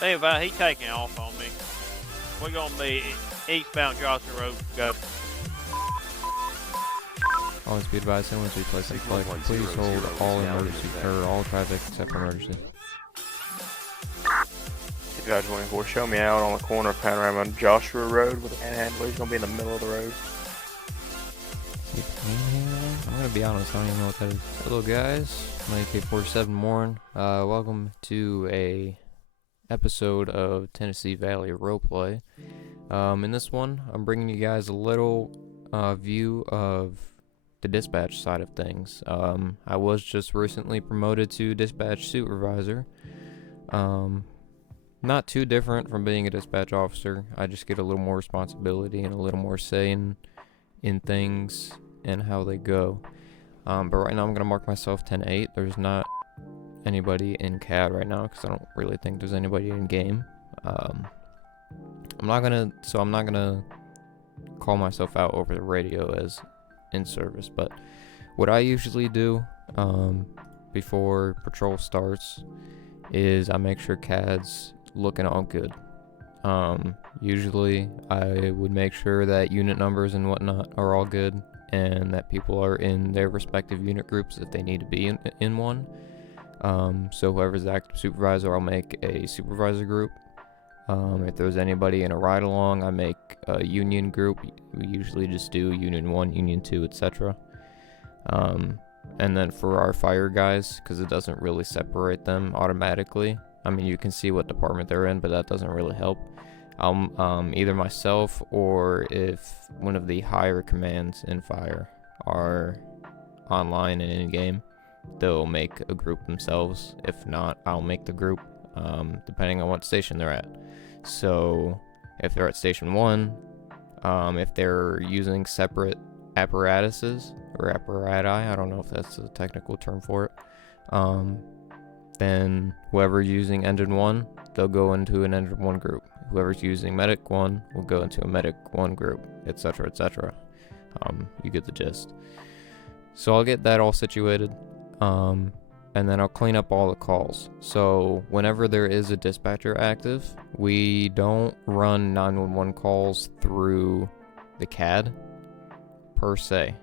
Anyway, he taking off on me. We're gonna be eastbound Johnson Road. Go. Always be advised, anyone to be placed in flight. Please hold all emergency or all traffic except for emergency. TVR 24, show me out on the corner of Panorama and Joshua Road with a panhandler. He's gonna be in the middle of the road. I'm gonna be honest, I don't even know what that is. Hello guys, my AK-47 Warren. Welcome to a episode of Tennessee Valley Roleplay. In this one, I'm bringing you guys a little view of the dispatch side of things. I was just recently promoted to dispatch supervisor. Not too different from being a dispatch officer. I just get a little more responsibility and a little more say in things and how they go. But right now I'm going to mark myself 10-8. There's not anybody in CAD right now because I don't really think there's anybody in game. I'm not gonna call myself out over the radio as in service, but what I usually do before patrol starts is I make sure CAD's looking all good. Usually I would make sure that unit numbers and whatnot are all good and that people are in their respective unit groups if they need to be in one. So whoever's the active supervisor, I'll make a supervisor group. If there's anybody in a ride along, I make a union group. We usually just do union 1, union 2, etc. And then for our fire guys, because it doesn't really separate them automatically. I mean, you can see what department they're in, but that doesn't really help. I'll either myself or if one of the higher commands in fire are online and in game, they'll make a group themselves. If not, I'll make the group depending on what station they're at. So if they're at station 1, if they're using separate apparatuses or apparati, I don't know if that's a technical term for it, then whoever's using engine 1, they'll go into an engine 1 group. Whoever's using medic 1 will go into a medic 1 group, etc., etc. You get the gist. So I'll get that all situated, and then I'll clean up all the calls. So whenever there is a dispatcher active, we don't run 911 calls through the CAD per se.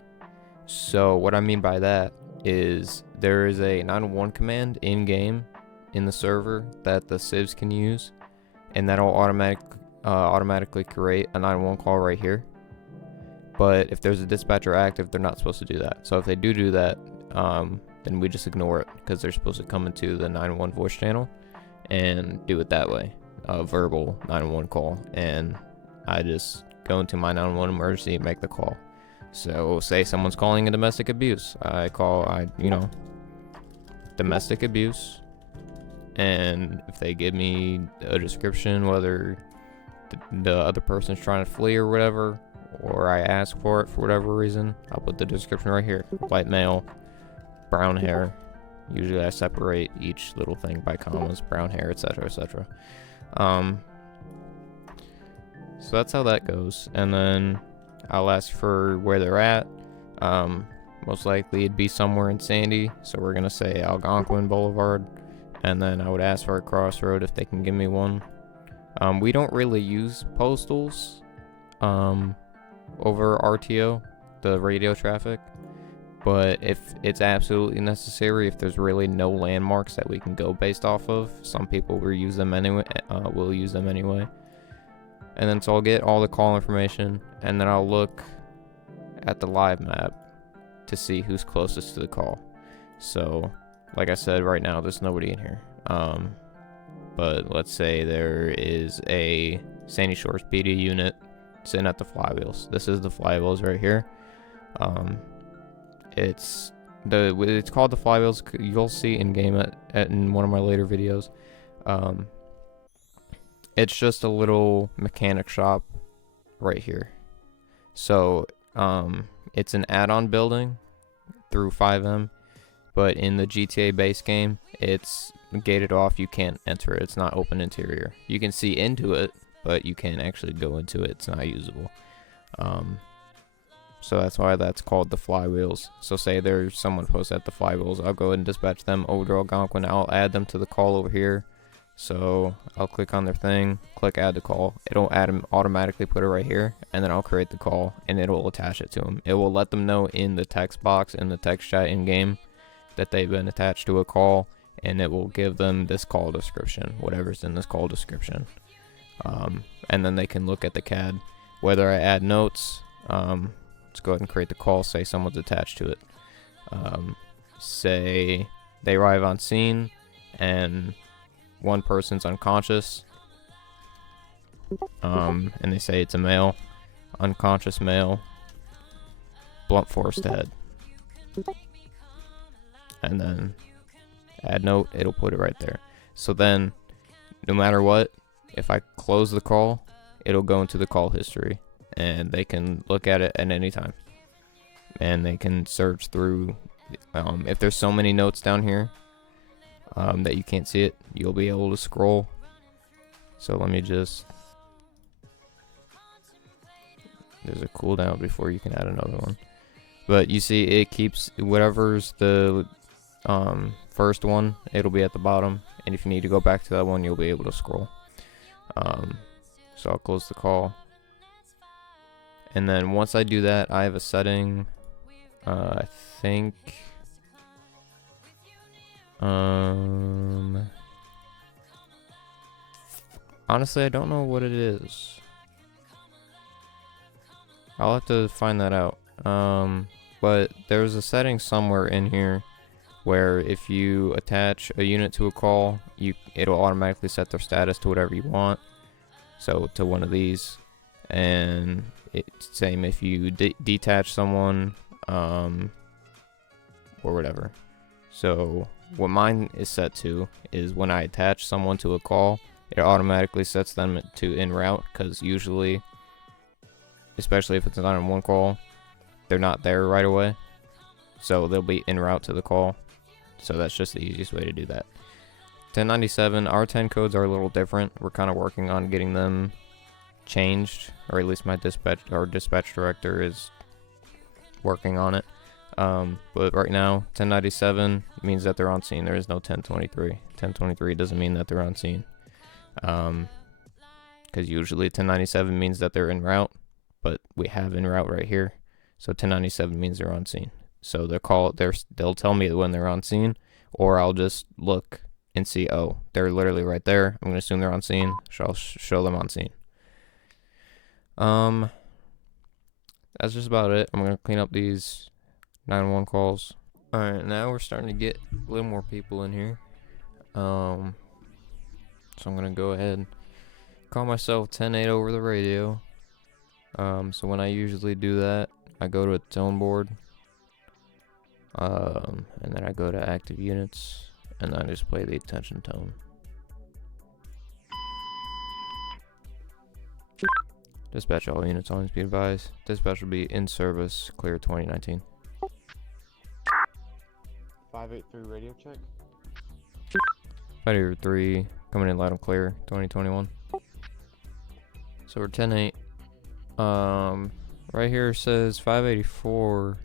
So what I mean by that is there is a 911 command in game in the server that the civs can use, and that'll automatically create a 911 call right here. But if there's a dispatcher active, they're not supposed to do that. So if they do that, then we just ignore it because they're supposed to come into the 911 voice channel and do it that way, a verbal 911 call. And I just go into my 911 emergency and make the call. So say someone's calling a domestic abuse, domestic abuse, and if they give me a description, whether the other person's trying to flee or whatever, or I ask for it for whatever reason, I'll put the description right here. White male, brown hair. Usually I separate each little thing by commas, brown hair, etc., etc. So that's how that goes. And then I'll ask for where they're at. Most likely it'd be somewhere in Sandy, so we're gonna say Algonquin Boulevard. And then I would ask for a crossroad if they can give me one. We don't really use postals over RTO, the radio traffic. But if it's absolutely necessary, if there's really no landmarks that we can go based off of, some people will use them anyway. And then so I'll get all the call information, and then I'll look at the live map to see who's closest to the call. So, like I said, right now there's nobody in here. But let's say there is a Sandy Shores PD unit sitting at the flywheels. This is the flywheels right here. It's called the flywheels. You'll see in game in one of my later videos. It's just a little mechanic shop right here. So it's an add-on building through 5M, but in the GTA base game, it's gated off. You can't enter it. It's not open interior. You can see into it, but you can't actually go into it. It's not usable. So that's why that's called the flywheels. So say there's someone posted at the flywheels, I'll go ahead and dispatch them over to Algonquin. I'll add them to the call over here. So I'll click on their thing, click add to call. It'll automatically put it right here, and then I'll create the call, and it'll attach it to them. It will let them know in the text box in the text chat in game that they've been attached to a call, and it will give them this call description, whatever's in this call description. And then they can look at the CAD. Whether I add notes, let's go ahead and create the call, say someone's attached to it. Say they arrive on scene and one person's unconscious, and they say it's a male, unconscious male, blunt force to head, and then add note, it'll put it right there. So then no matter what, if I close the call, it'll go into the call history, and they can look at it at any time, and they can search through. If there's so many notes down here that you can't see it, you'll be able to scroll. So let me just, there's a cooldown before you can add another one, but you see it keeps whatever's the first one, it'll be at the bottom, and if you need to go back to that one, you'll be able to scroll. So I'll close the call, and then once I do that, I have a setting, I think honestly I don't know what it is. I'll have to find that out. But there's a setting somewhere in here where if you attach a unit to a call, it'll automatically set their status to whatever you want. So to one of these, and it's same if you detach someone, or whatever. So what mine is set to is when I attach someone to a call, it automatically sets them to en route, because usually, especially if it's not on one call, they're not there right away, so they'll be en route to the call. So that's just the easiest way to do that. 1097, our 10 codes are a little different. We're kind of working on getting them changed, or at least my dispatch director is working on it. But right now 1097 means that they're on scene. There is no 1023. 1023 doesn't mean that they're on scene, because usually 1097 means that they're en route, but we have en route right here, so 1097 means they're on scene. So they'll tell me when they're on scene, or I'll just look and see, oh, they're literally right there. I'm gonna assume they're on scene, so I'll show them on scene. That's just about it. I'm gonna clean up these 911 calls. Alright, now we're starting to get a little more people in here. So I'm gonna go ahead and call myself 10-8 over the radio. So when I usually do that, I go to a tone board, and then I go to active units, and I just play the attention tone. Dispatch all units, always be advised. Dispatch will be in service, clear 2019. 583 radio check. 583, coming in loud and clear, 2021. So we're 10-8. Right here says 584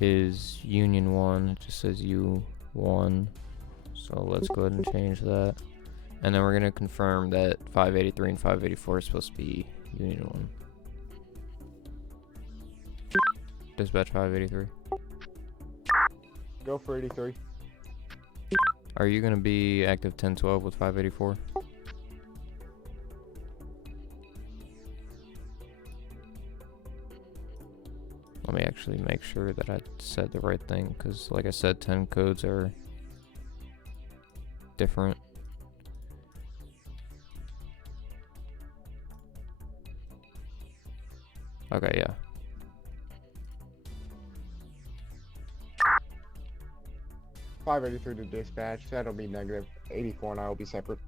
is Union 1. It just says U1. So let's go ahead and change that. And then we're going to confirm that 583 and 584 is supposed to be Union 1. Dispatch 583. Go for 83. Are you going to be active 1012 with 584? Let me actually make sure that I said the right thing, because like I said, 10 codes are different. Okay, yeah. $583 to dispatch. That'll be negative. 84 and I will be separate.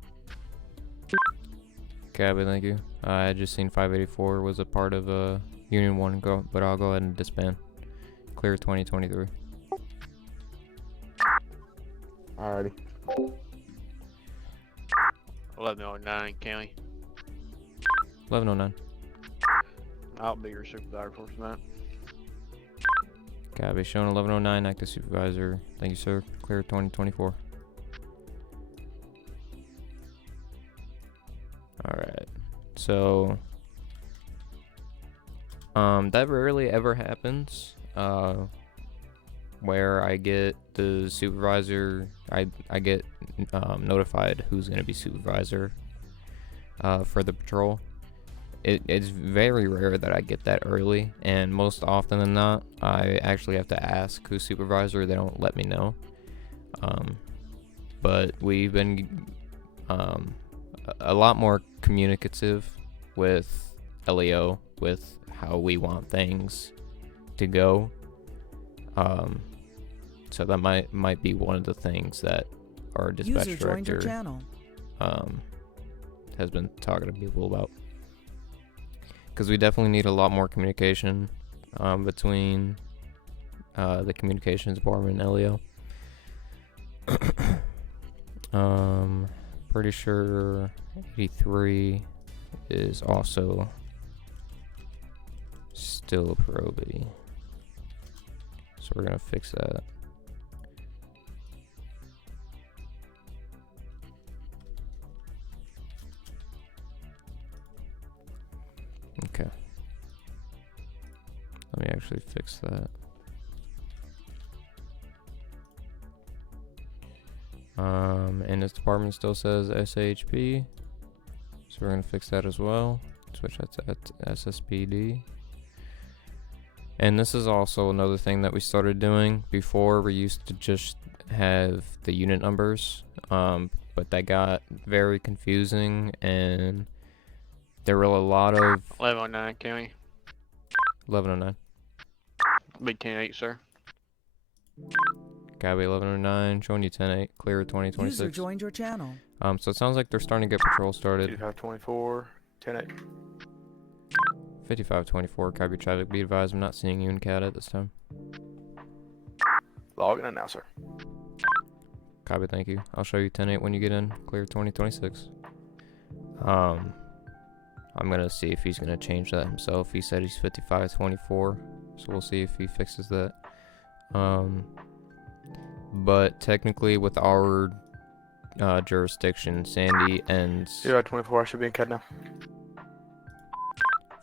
Cabby, thank you. I just seen 584 was a part of Union 1, but I'll go ahead and disband. Clear 2023. Alrighty. 1109 county. 1109. I'll be your supervisor for tonight. Cabby, showing 1109, active supervisor. Thank you, sir. Clear 2024. So that rarely ever happens. Where I get the supervisor, I get notified who's gonna be supervisor for the patrol. It's very rare that I get that early, and most often than not, I actually have to ask who's supervisor. They don't let me know. But we've been a lot more communicative with LEO, with how we want things to go. So that might be one of the things that our dispatch User joined your director channel. has been talking to people about, because we definitely need a lot more communication between the communications department and LEO. Pretty sure 83 is also still a probie, so we're gonna fix that. Okay, let me actually fix that. And this department still says SHP, so we're gonna fix that as well. Switch that to SSPD. And this is also another thing that we started doing. Before, we used to just have the unit numbers, but that got very confusing, and there were a lot of 1109 County. 1109. Big 10-8, sir. Gotta be 1109, showing you 10-8, clear 2026. User joined your channel. So it sounds like they're starting to get patrol started. 2524, 10-8. 5524, copy traffic, be advised, I'm not seeing you in CAD at this time. Logging in now, sir. Copy, thank you. I'll show you 10-8 when you get in, clear 2026. I'm gonna see if he's gonna change that himself. He said he's 5524, so we'll see if he fixes that. But technically with our jurisdiction, Sandy ends 2524, I should be in CAD now.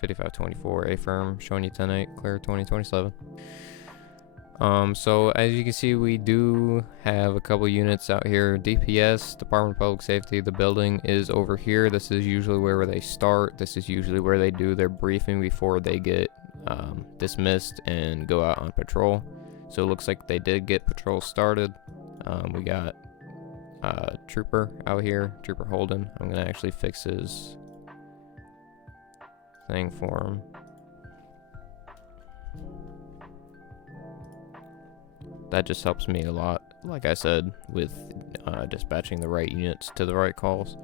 5524, A firm, showing you 10-8, clear 2027. So as you can see, we do have a couple units out here. DPS, Department of Public Safety, the building is over here. This is usually where they start. This is usually where they do their briefing before they get dismissed and go out on patrol. So it looks like they did get patrol started. We got Trooper out here, Trooper Holden. I'm gonna actually fix his thing for him. That just helps me a lot, like I said, with dispatching the right units to the right calls.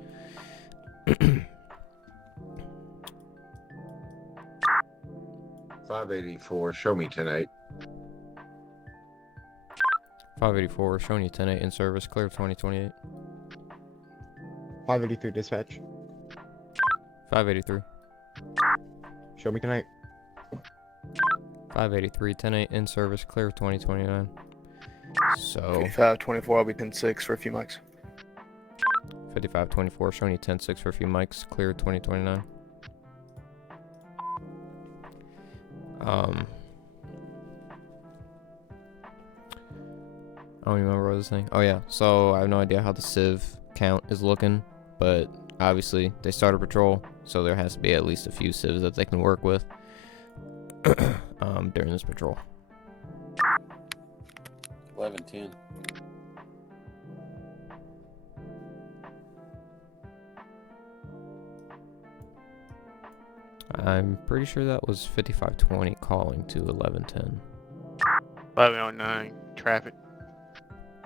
584, show me tonight. 584, showing you 10-8 in service, clear 2028. 583 dispatch. 583. Show me tonight. 583, 10-8 in service, clear 2029. So 5524, I'll be 10-6 for a few mics. 5524, showing you 10-6 for a few mics, clear 2029. I don't even remember what I was saying. Oh yeah, so I have no idea how the civ count is looking, but obviously they started patrol, so there has to be at least a few civs that they can work with during this patrol. 1110. I'm pretty sure that was 5520 calling to 1110. 1109 traffic.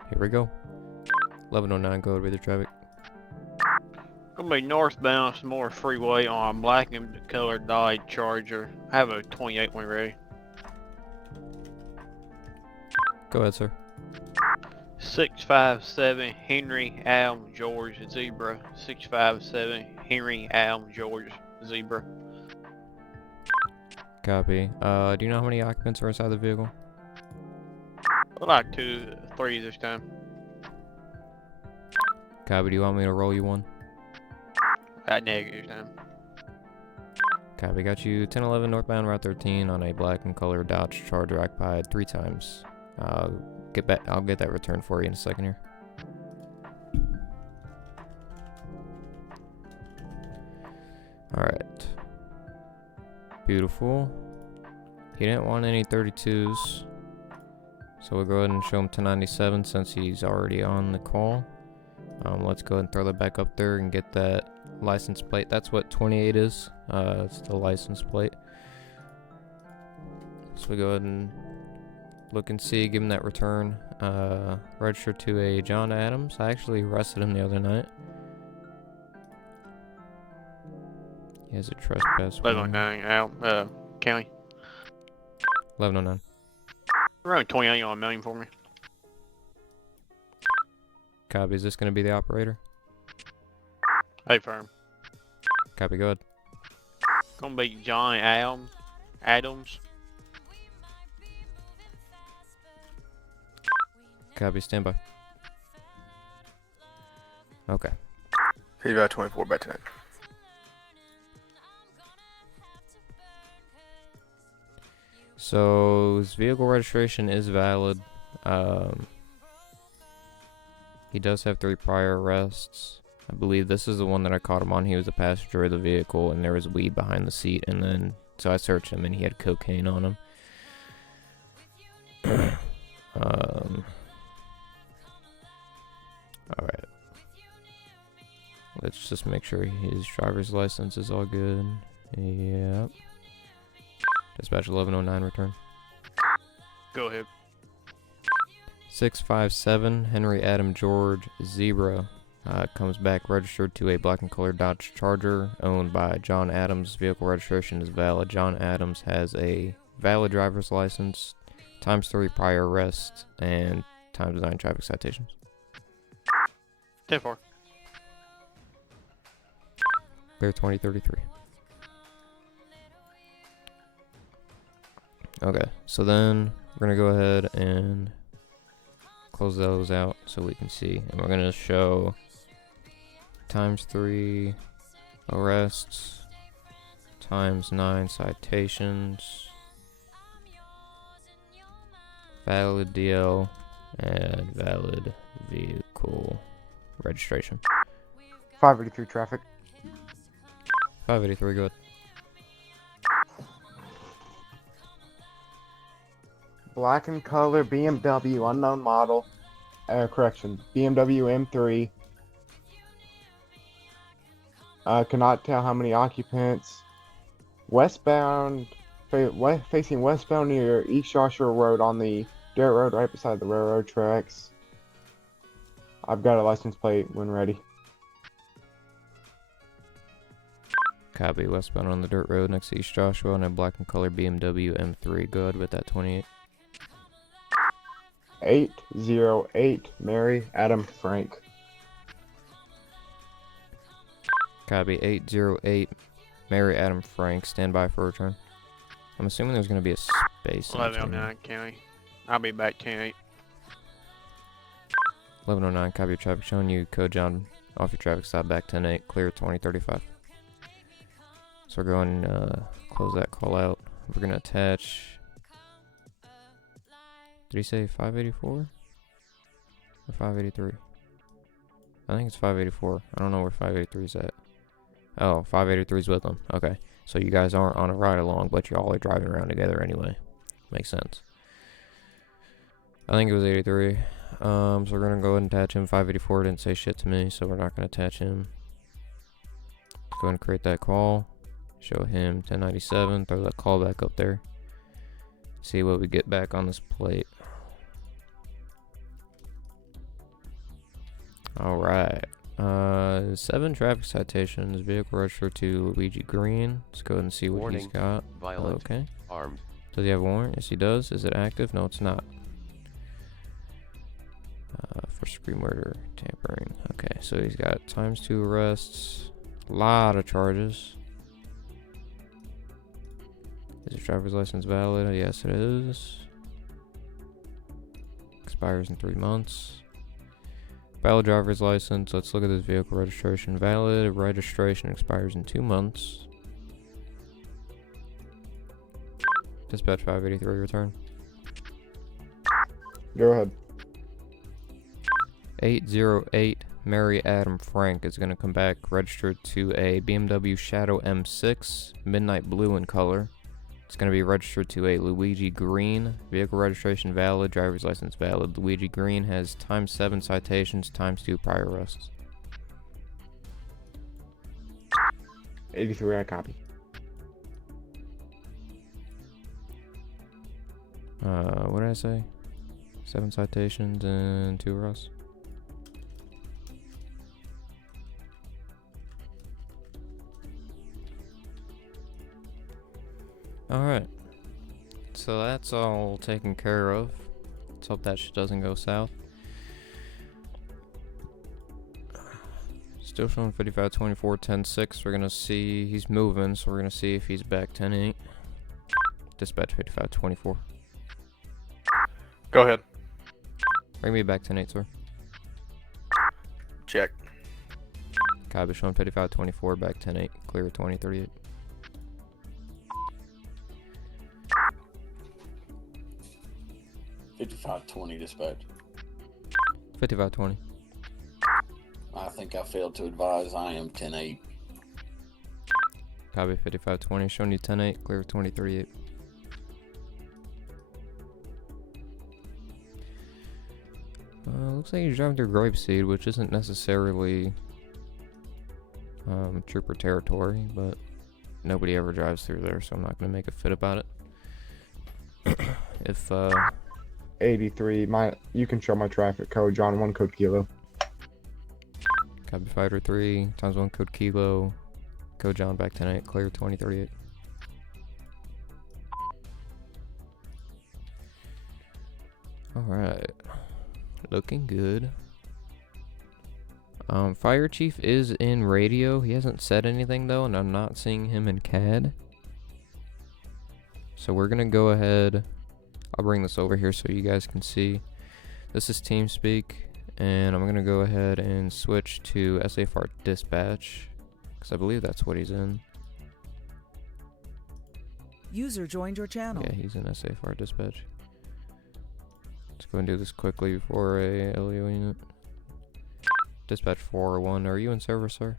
Here we go. 1109, go over the traffic. Gonna be northbound some more freeway on a black and colored Dodge Charger. I have a 28 when ready. Go ahead, sir. 657 Henry Alm George Zebra. 657 Henry Alm George Zebra. Copy. Do you know how many occupants are inside the vehicle? Like 2, 3 this time. Copy. Do you want me to roll you one? Negative this time. Copy, got you 1011 northbound Route 13 on a black and color Dodge Charger occupied 3 times. I'll get that returned for you in a second here. Alright. Beautiful. He didn't want any 32s. So we'll go ahead and show him 1097 since he's already on the call. Let's go ahead and throw that back up there and get that license plate. That's what 28 is. It's the license plate. So we go ahead and look and see, give him that return. Register to a John Adams. I actually arrested him the other night. He has a trespass. 1109 out, county. 1109. Around 28 on a million for me. Copy. Is this going to be the operator? Hey, firm. Copy. Go ahead. Gonna be John Adams. Copy. Stand by. Okay. TVR 24 by 10. So his vehicle registration is valid. He does have 3 prior arrests. I believe this is the one that I caught him on. He was a passenger of the vehicle and there was weed behind the seat, and then so I searched him and he had cocaine on him. Alright. Let's just make sure his driver's license is all good. Yep. Dispatch 1109 return. Go ahead. 657 Henry Adam George Zebra comes back registered to a black and colored Dodge Charger owned by John Adams. Vehicle registration is valid. John Adams has a valid driver's license, ×3 prior arrests, and ×9 traffic citations. 10-4. Clear 2033. Okay, so then we're gonna go ahead and close those out so we can see, and we're gonna show ×3 arrests, ×9 citations, valid DL, and valid vehicle registration. 583 traffic. 583, go ahead. Black and color BMW, unknown model. Correction, BMW M3. Cannot tell how many occupants. Westbound, facing westbound near East Joshua Road on the dirt road right beside the railroad tracks. I've got a license plate when ready. Copy. Westbound on the dirt road next to East Joshua on a black and color BMW M3. Go ahead with that 28. 808 Mary Adam Frank. Copy. 808 Mary Adam Frank. Stand by for return. I'm assuming there's going to be a space in between. 1109 county. I'll be back 10-8. 1109. Copy your traffic showing you code John off your traffic stop back 10-8. Clear 2035. So we're going to close that call out. We're going to attach. Did he say 584 or 583? I think it's 584. I don't know where 583 is at. Oh, 583 is with them. Okay. So you guys aren't on a ride along, but y'all are driving around together anyway. Makes sense. I think it was 83. So we're going to go ahead and attach him. 584 didn't say shit to me, so we're not going to attach him. Let's go ahead and create that call. Show him 1097. Throw that call back up there. See what we get back on this plate. Alright. 7 traffic citations. Vehicle registered to Luigi Green. Let's go ahead and see what he's got. Violent. Okay. Armed. Does he have a warrant? Yes, he does. Is it active? No, it's not. First degree murder, tampering. Okay, so he's got ×2 arrests. A lot of charges. Is your driver's license valid? Yes, it is. Expires in 3 months. Valid driver's license. Let's look at this vehicle registration. Valid registration expires in 2 months. Dispatch 583, return. Go ahead. 808 Mary Adam Frank is going to come back registered to a BMW Shadow M6, midnight blue in color. It's going to be registered to a Luigi Green, vehicle registration valid, driver's license valid. Luigi Green has ×7 citations, ×2 prior arrests. 83, I copy. What did I say? 7 citations and 2 arrests. Alright. So that's all taken care of. Let's hope that shit doesn't go south. Still showing 55, 24, 10, 6. We're gonna see he's moving, so we're gonna see if he's back 10, 8. Dispatch 55, 24. Go ahead. Bring me back 10, 8, sir. Check. Copy, showing 55, 24, back 10, 8. Clear 20, 38. 5520 dispatch. 55, 20. I think I failed to advise I am 10-8. Copy, 55, 20. Showing you 10, 8. Clear 20, 38. Looks like he's driving through Grapeseed, which isn't necessarily trooper territory, but nobody ever drives through there, so I'm not going to make a fit about it. If 83, you can show my traffic code, John, 1 code kilo. Copy, Fighter 3, ×1 code kilo, code John, back 10-8, clear 2038. Alright. Looking good. Fire Chief is in radio. He hasn't said anything though, and I'm not seeing him in CAD. So we're gonna go ahead. I'll bring this over here so you guys can see. This is TeamSpeak, and I'm gonna go ahead and switch to SAFR Dispatch, because I believe that's what he's in. User joined your channel. Yeah, he's in SAFR Dispatch. Let's go and do this quickly before a LEO unit. Dispatch 401, are you in service, sir?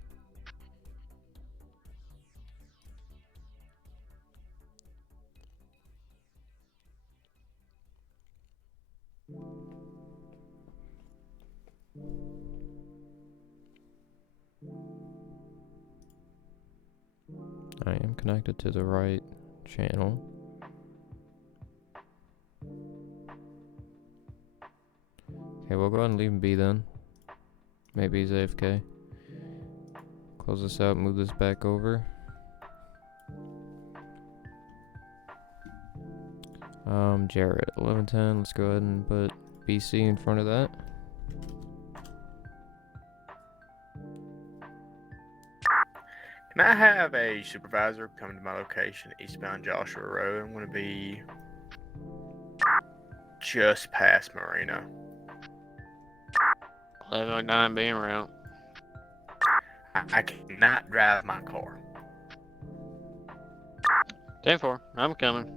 I am connected to the right channel. Okay, we'll go ahead and leave him be then. Maybe he's AFK. Close this out, move this back over. Jarrett, 1110, let's go ahead and put BC in front of that. Can I have a supervisor come to my location, eastbound Joshua Road? I'm going to be just past Marina. 1109 being around. I cannot drive my car. 10-4, I'm coming.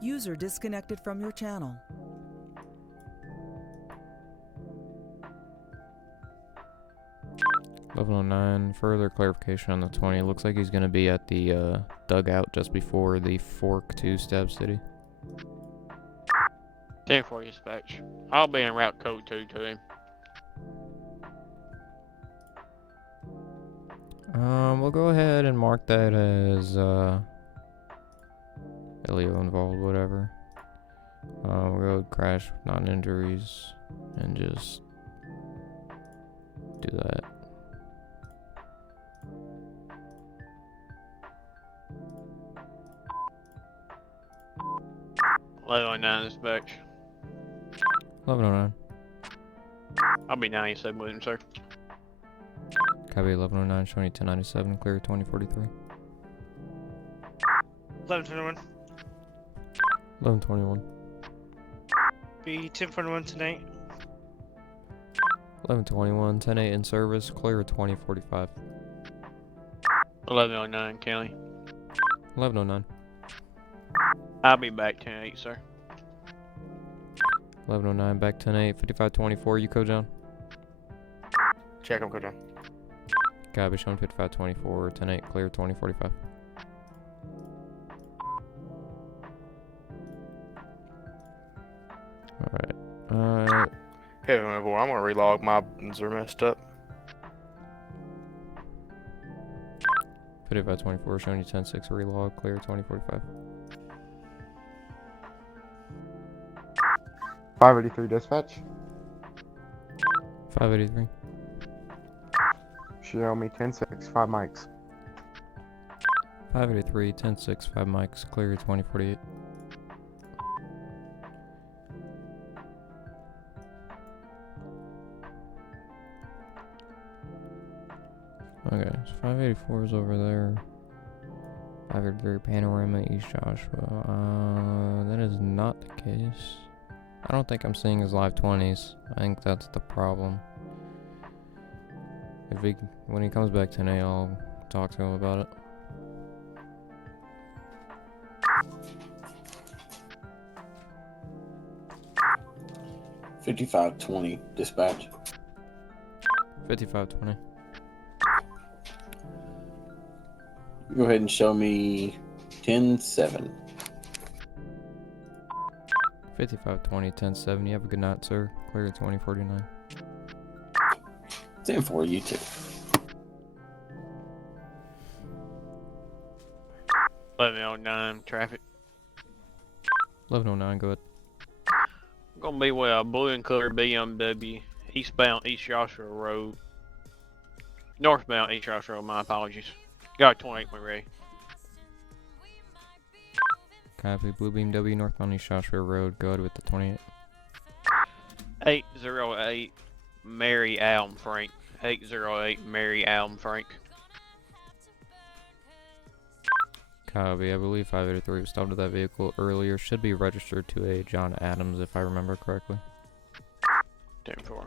User disconnected from your channel. Level 09, further clarification on the 20. Looks like he's going to be at the dugout just before the fork to Stab City. 10-4 dispatch. I'll be in route code 2 to him. We'll go ahead and mark that as LEO involved, whatever. We'll go crash with non-injuries and just do that. Level 9 dispatch. 1109. I'll be 97 with him, sir. Copy 1109, showing you 1097, clear 2043. 1121. 1121. Be 1041 tonight. 1121, 10-8 in service, clear 2045. 1109 County. 1109. I'll be back 10-8, sir. 1109 back 10-8. 5524. You code John. Check them, go down. Copy. Showing 5524. 10-8. Clear. 2045. Alright. Hey, I'm gonna relog. My buttons are messed up. 5524. Showing you 10-6. Relog. Clear. 2045. 583 dispatch. 583. Show me 10-6, 5 mics. 583. 10-6. 5 mics. Clear. 2048. Okay, so 584 is over there. 583 Panorama East Joshua. That is not the case. I don't think I'm seeing his live 20s. I think that's the problem. When he comes back today, I'll talk to him about it. $5520 dispatch. 5520. Go ahead and show me 10-7. 5520, 1070. Have a good night, sir. Clear 2049. 10-4, you too. 1109 traffic. 1109, go ahead. Gonna be with a blue and color BMW, eastbound East Joshua Road. Northbound East Joshua Road, my apologies. Got 28 when ready. Copy. Blue Beam W, northbound East Joshua Road. Go ahead with the 28. 808 Mary Alm Frank. 808 Mary Alm Frank. Copy. I believe 583 was stopped at that vehicle earlier. Should be registered to a John Adams, if I remember correctly. 10-4.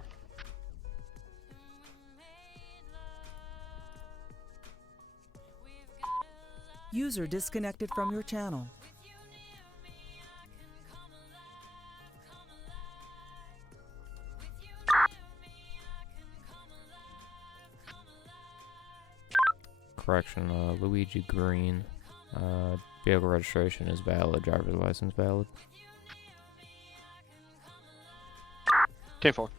User disconnected from your channel. Correction, Luigi Green. Vehicle registration is valid. Driver's license valid. 10-4.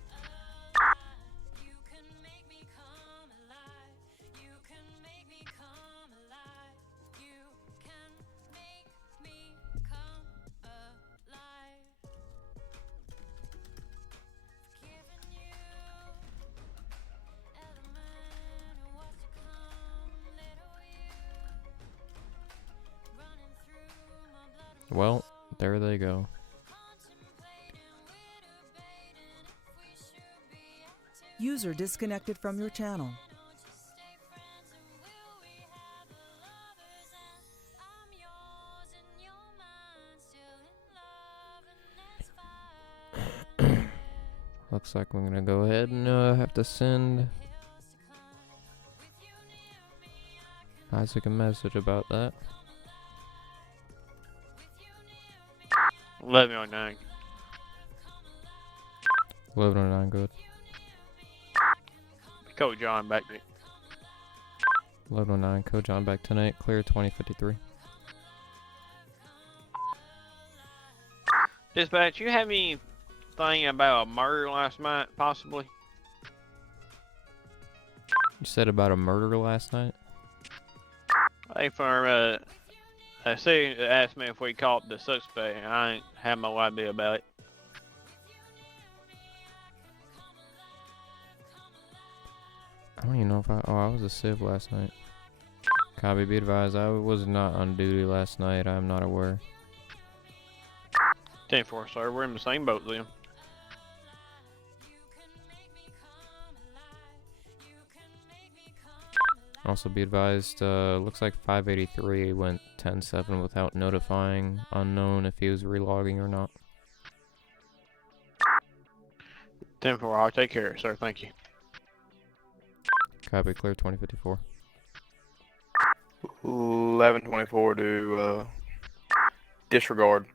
Well, there they go. User disconnected from your channel. Looks like we're gonna go ahead and have to send Isaac a message about that. 1109. 1109, good. Code John back to 1109, code John back tonight. Clear 2053. Dispatch, you have anything about a murder last night, possibly? You said about a murder last night? Hey, for a city asked me if we caught the suspect, and I ain't have no idea about it. I don't even know if I was a civ last night. Copy, be advised, I was not on duty last night. I'm not aware. 10-4, sir. We're in the same boat then. Also be advised, looks like 583 went 10-7 without notifying unknown if he was relogging or not. 10-4, I'll take care of it, sir. Thank you. Copy, clear 2054. 1124 to disregard.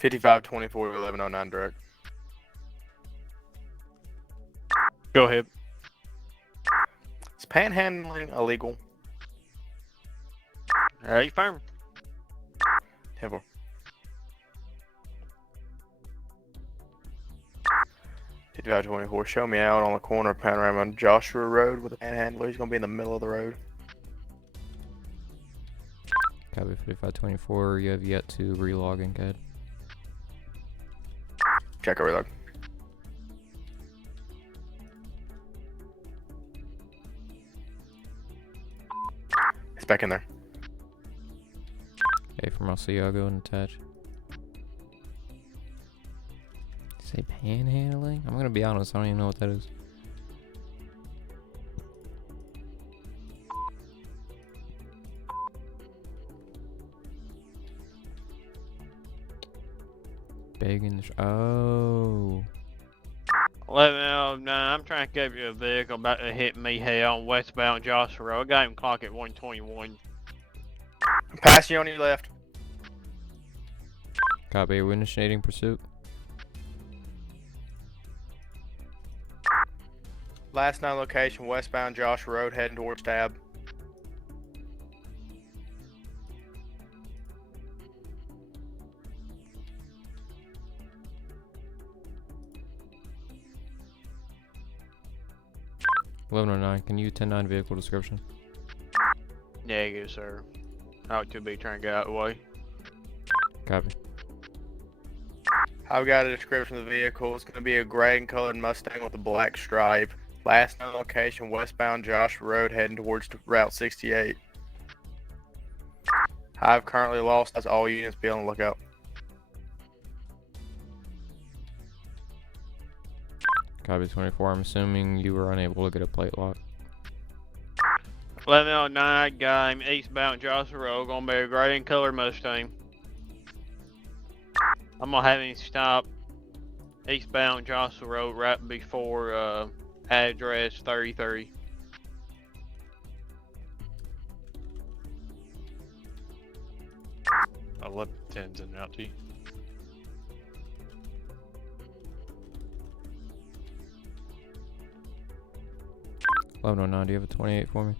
5524 to 1109 direct. Go ahead. Is panhandling illegal? Hey, firm. 10-4. 5524, show me out on the corner of Panorama and Joshua Road with a panhandler. He's going to be in the middle of the road. Copy 5524. You have yet to relog in CAD. Check a reload. It's back in there. Okay, from I'll see you. I'll go and attach. Say panhandling? I'm gonna be honest, I don't even know what that is. Begging the oh. 1109, I'm trying to get you a vehicle about to hit me head on westbound Joshua Road. I got him clock at 121. Pass you on your left. Copy, we're initiating pursuit. Last known location, westbound Joshua Road, heading towards Tab. $1109, can you 10-9 vehicle description? Negative, sir. I ought to be trying to get out of the way. Copy. I've got a description of the vehicle. It's going to be a gray and colored Mustang with a black stripe. Last known location, westbound Joshua Road, heading towards Route 68. I've currently lost as all units. Be on the lookout. Copy 24, I'm assuming you were unable to get a plate lock. 1109, got him eastbound Joshua Road. Gonna be a gray and colored Mustang. I'm gonna have him stop eastbound Joshua Road right before address 33. I'll let 10s in out to you. $1109, do you have a 28 for me?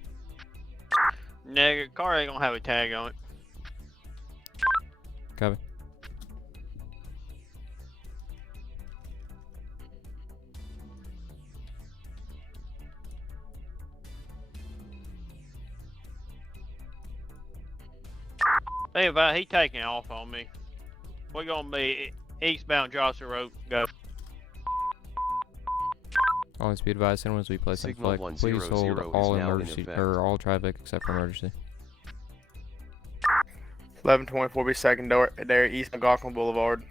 Negative, car ain't gonna have a tag on it. Copy. Think about it, he taking off on me. We're gonna be eastbound Joshua Road. Go. Always be advised, anyone we place in flight, please hold all emergency or all traffic except for emergency. 1124 be secondary east Algonquin Boulevard.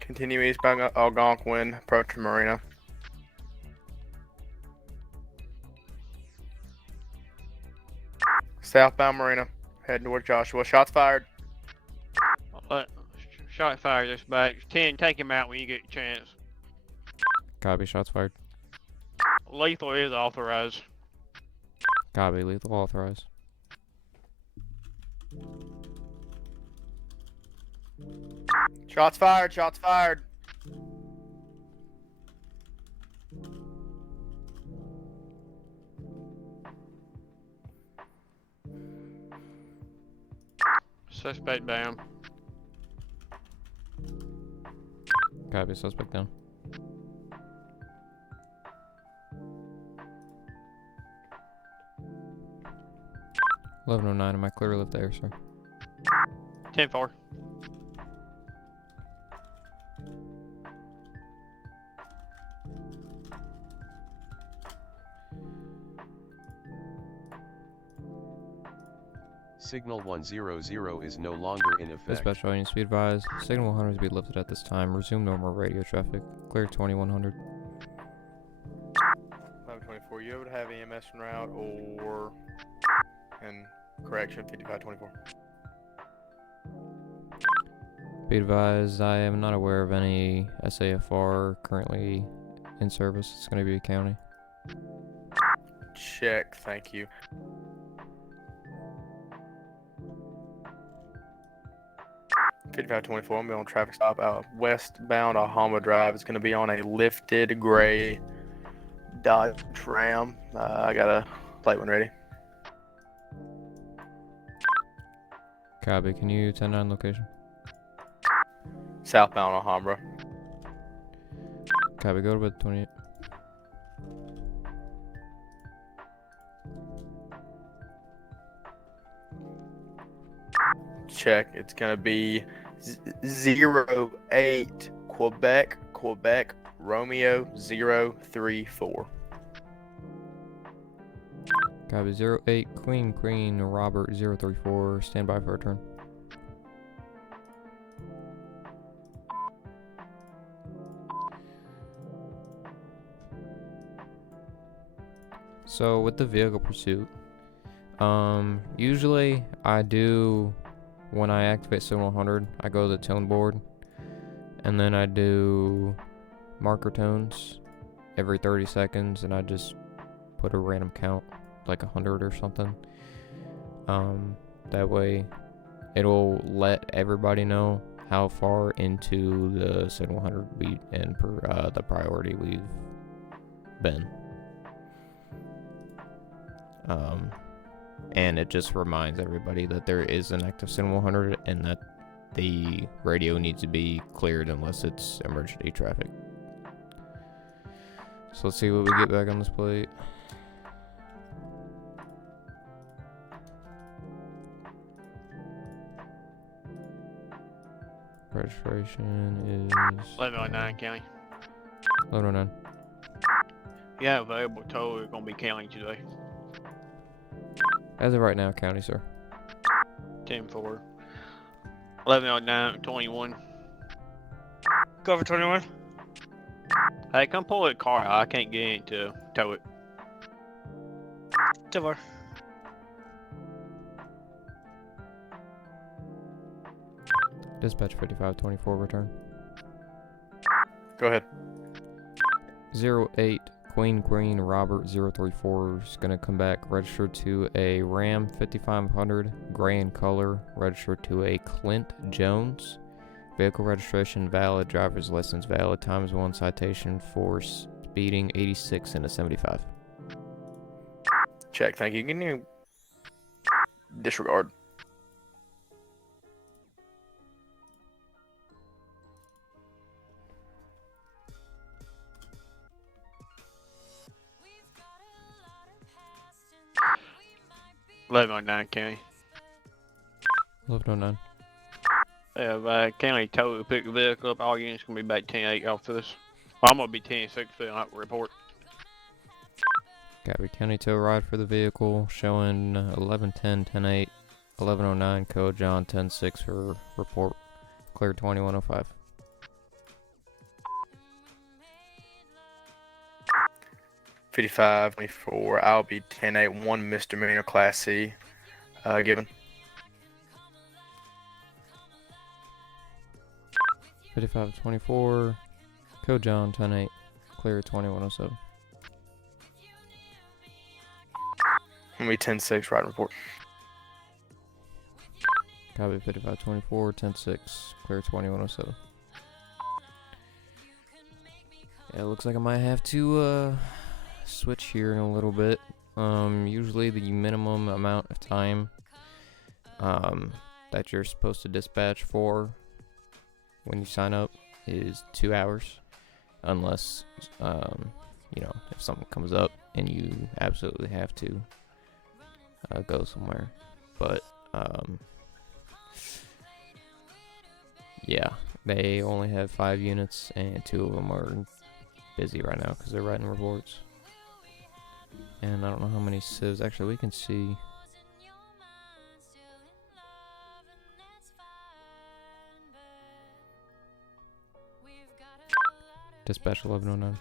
Continue eastbound Algonquin, approach Marina. Southbound Marina, heading toward Joshua. Shots fired. Shot fired this back. 10, take him out when you get a chance. Copy, shots fired. Lethal is authorized. Copy, lethal authorized. Shots fired, shots fired. Suspect down. Copy, suspect down. $1109, am I clear to lift air, sir? 10-4. Signal 100 is no longer in effect. Dispatch audience, be advised. Signal 100 is be lifted at this time. Resume normal radio traffic. Clear 2100. 1124, you able to have EMS en route or in correction 5524? Be advised, I am not aware of any SAFR currently in service. It's going to be a county. Check, thank you. $5524, I'm going on traffic stop out westbound Alhambra Drive. It's going to be on a lifted gray Dodge Ram. I got a plate when ready. Copy. Can you 10-9 location? Southbound Alhambra. Copy. Go to bed 28. Check. It's going to be 08 Quebec Romeo 034. Copy. 08 Queen Robert 034. Stand by for return. So with the vehicle pursuit, usually I do, when I activate Signal 100, I go to the tone board, and then I do marker tones every 30 seconds, and I just put a random count, like 100 or something. That way it'll let everybody know how far into the Signal 100 we and per the priority we've been. And it just reminds everybody that there is an active Signal 100 and that the radio needs to be cleared unless it's emergency traffic. So let's see what we get back on this plate. Registration is 1109 County. 1109. Yeah, available toll is gonna be county today. As of right now, county, sir. 10-4. 1109 21. Go for 21. Hey, come pull that car out. I can't get in to tow it. TVR. Dispatch 5524, return. Go ahead. 08 Queen Robert 034 is going to come back registered to a Ram 5500 gray in color, registered to a Clint Jones. Vehicle registration valid, driver's license valid, times 1 citation for speeding 86 and a 75. Check, thank you. Can you disregard? Eleven nine County. 1109. Yeah, county tow to pick the vehicle up. All units gonna be back 10-8 off this. Well, I'm gonna be 10-6 filling out the report. Copy. County tow ride for the vehicle showing 1110, 10-8, 1109, code John 10-6 for report. Clear 2105. $5524. I'll be 10-8. 1 misdemeanor Class C given. 5524, code John 10-8, clear 2107. I'll be 10-6. Ride report. Copy. 5524, 10-6, clear 2107. Yeah, it looks like I might have to switch here in a little bit. Usually the minimum amount of time that you're supposed to dispatch for when you sign up is 2 hours, unless you know, if something comes up and you absolutely have to go somewhere. But yeah, they only have 5 units and 2 of them are busy right now because they're writing reports. And I don't know how many civs. Actually, we can see. Dispatch 1109.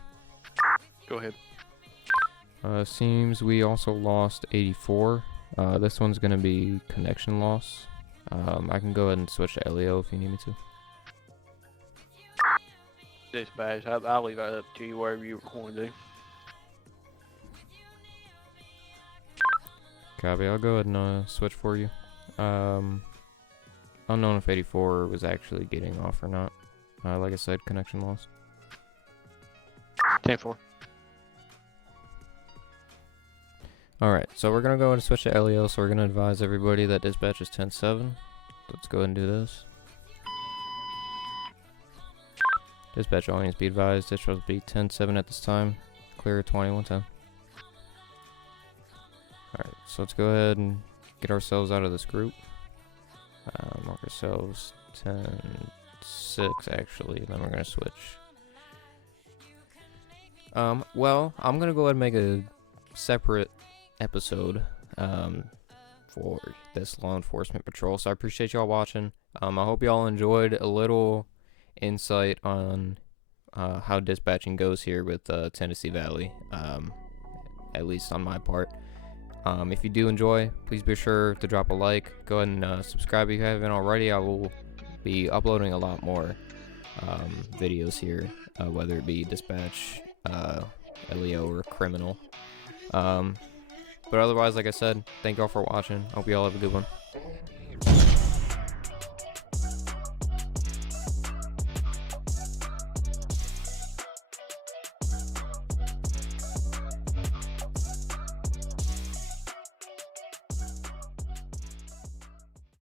Go ahead. Seems we also lost 84. This one's going to be connection loss. I can go ahead and switch to LEO if you need me to. Dispatch, I'll leave that up to you, wherever you want to do. copy. I'll go ahead and switch for you. Unknown if 84 was actually getting off or not. Like I said, connection loss. 10-4. Alright, so we're gonna go ahead and switch to LEO, so we're gonna advise everybody that dispatch is 10-7. Let's go ahead and do this. Dispatch audience be advised, dispatch will be 10-7 at this time. Clear 2110. Alright, so let's go ahead and get ourselves out of this group. Mark ourselves 10-6 actually, and then we're gonna switch. Well, I'm gonna go ahead and make a separate episode for this law enforcement patrol. So I appreciate y'all watching. I hope y'all enjoyed a little insight on how dispatching goes here with Tennessee Valley, at least on my part. If you do enjoy, please be sure to drop a like. Go ahead and subscribe if you haven't already. I will be uploading a lot more videos here, whether it be dispatch, LEO, or criminal. But otherwise, like I said, thank y'all for watching. Hope y'all have a good one.